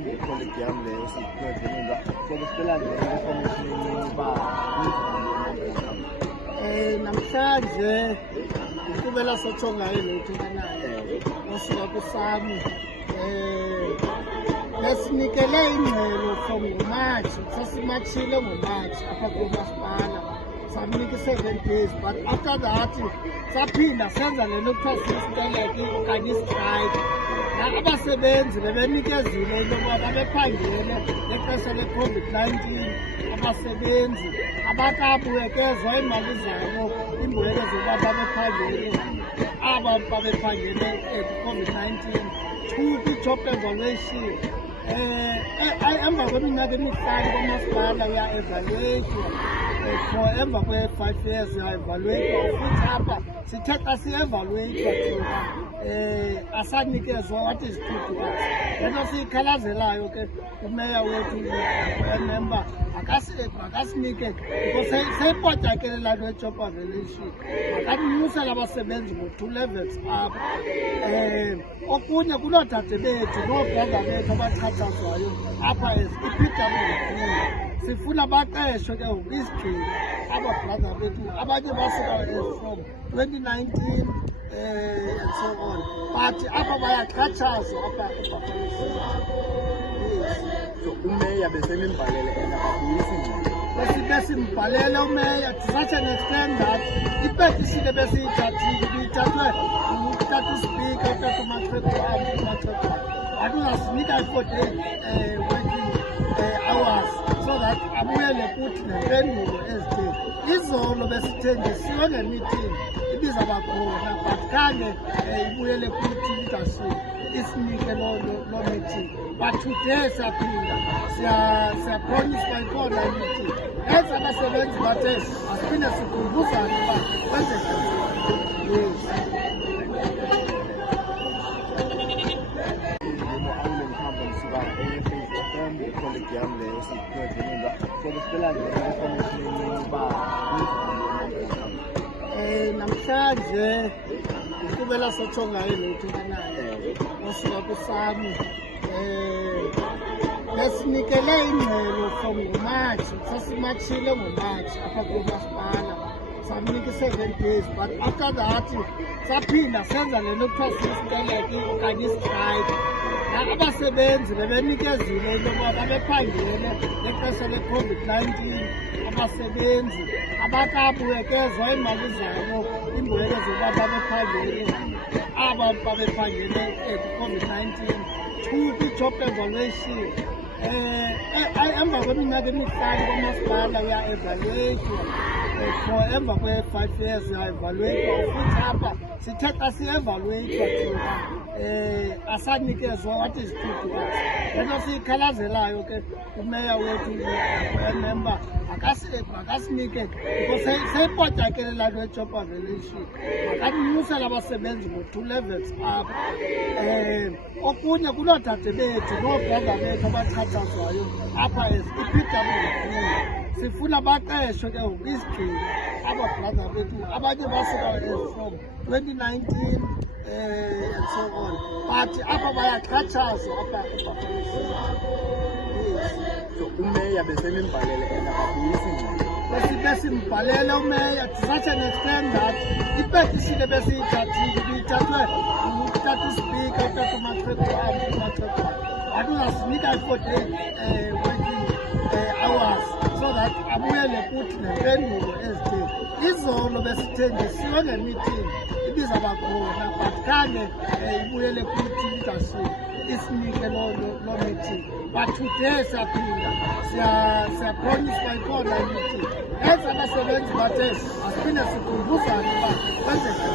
mhlawumbe iquality yami leyo sikunezinto so besicela nje information ba namhlanje inkqubela sothongayo lethu kanayo osuka kuSAMI lesinikele ingcelo from ngoMatshi sasimachile ngoMatshi apha kumasipala samnika 7 days but after that saphinda senza lento kuthiwa sisiteleke okanye istrike abasebenzi bebenikezile into yokuba babephangele ngexesha le-COVID-19 abasebenzi abakabuyekezwa iimali zabo imbuyekezo yokuba babephangele aba babephangele ku-COVID-19 kwi-job evaluation emva kweminyaka emihlanu kwamasipala uya-evaluatwa for emva kwe-5 years uya-evaluatwa futhi apha sithe xa si-evaluatwa thina asanikezwa what is good to us. Le nto siyikhalazelayo ke umeya wethu member makasinike because seyipotyakele laa nto ye-job evaluation makanyusela abasebenzi ngo-2 levels apha. Okunye kunoodade bethu noobrother bethu abaxhatshazwayo apha i-PWD sifuna baqeshwe ke ngoku isigxina aba-brother bethu abanye basuka from 2019 and so on but apha bayaxhatshazwa apha eBuffalo City. so umeya besenimbalele engabuyisi ngxelo besimbhalele umeya to such an extent that ipetishini ebesiyithathile ibiyithathwe utata uSpeaker utata uMaxwebhu andingasinika i-4 day working hours so that abuyele kuthi nempendulo ezithile. Izolo besithengisiwe ngemeeting ibizabakhona but khange ibuyele kuthi leadership isinike loo meeting but today siyaphinda siyapromiswa ikhona imeeting enza abasebenzi bathe asiphinde sikhumbuzane uba kwenzeka iquality yami leyo sikunezinto so besicela nje information ba namhlanje inkqubela sothongayo lethu kanayo osuka kuSAMI lesinikele ingcelo from ngoMatshi sasimachile ngoMatshi apha kumasipala samnika 7 days but after that saphinda senza lento kuthiwa sisiteleke okanye istrike abasebenzi bebenikezile into yokuba babephangele ngexesha le-COVID-19 abasebenzi abakabuyekezwa iimali zabo imbuyekezo yokuba babephangele aba babephangele ku-COVID-19 kwi-job evaluation emva kweminyaka emihlanu kwamasipala uya-evaluatwa for emva kwe-5 years uya-evaluatwa futhi apha sithe xa si-evaluatwa thina asanikezwa what is good to us. Le nto siyikhalazelayo ke umeya wethu member makasinike because seyipotyakele laa nto ye-job evaluation makanyusela abasebenzi ngo-2 levels apha. Okunye kunoodade bethu noobrother bethu abaxhatshazwayo apha i-PWD sifuna baqeshwe ke ngoku isigxina aba-brother bethu abanye basuka from 2019 and so on but apha bayaxhatshazwa apha eBuffalo City. so umeya besenimbalele engabuyisi ngxelo besimbhalele umeya to such an extent that ipetishini ebesiyithathile ibiyithathwe utata uSpeaker utata uMaxwebhu andingasinika i-4 day working hours so that abuyele kuthi nempendulo ezithile. Izolo besithengisiwe ngemeeting ibizabakhona but khange ibuyele kuthi leadership isinike loo meeting but today siyaphinda siyapromiswa ikhona imeeting enza abasebenzi bathe asiphinde sikhumbuzane uba kwenzeka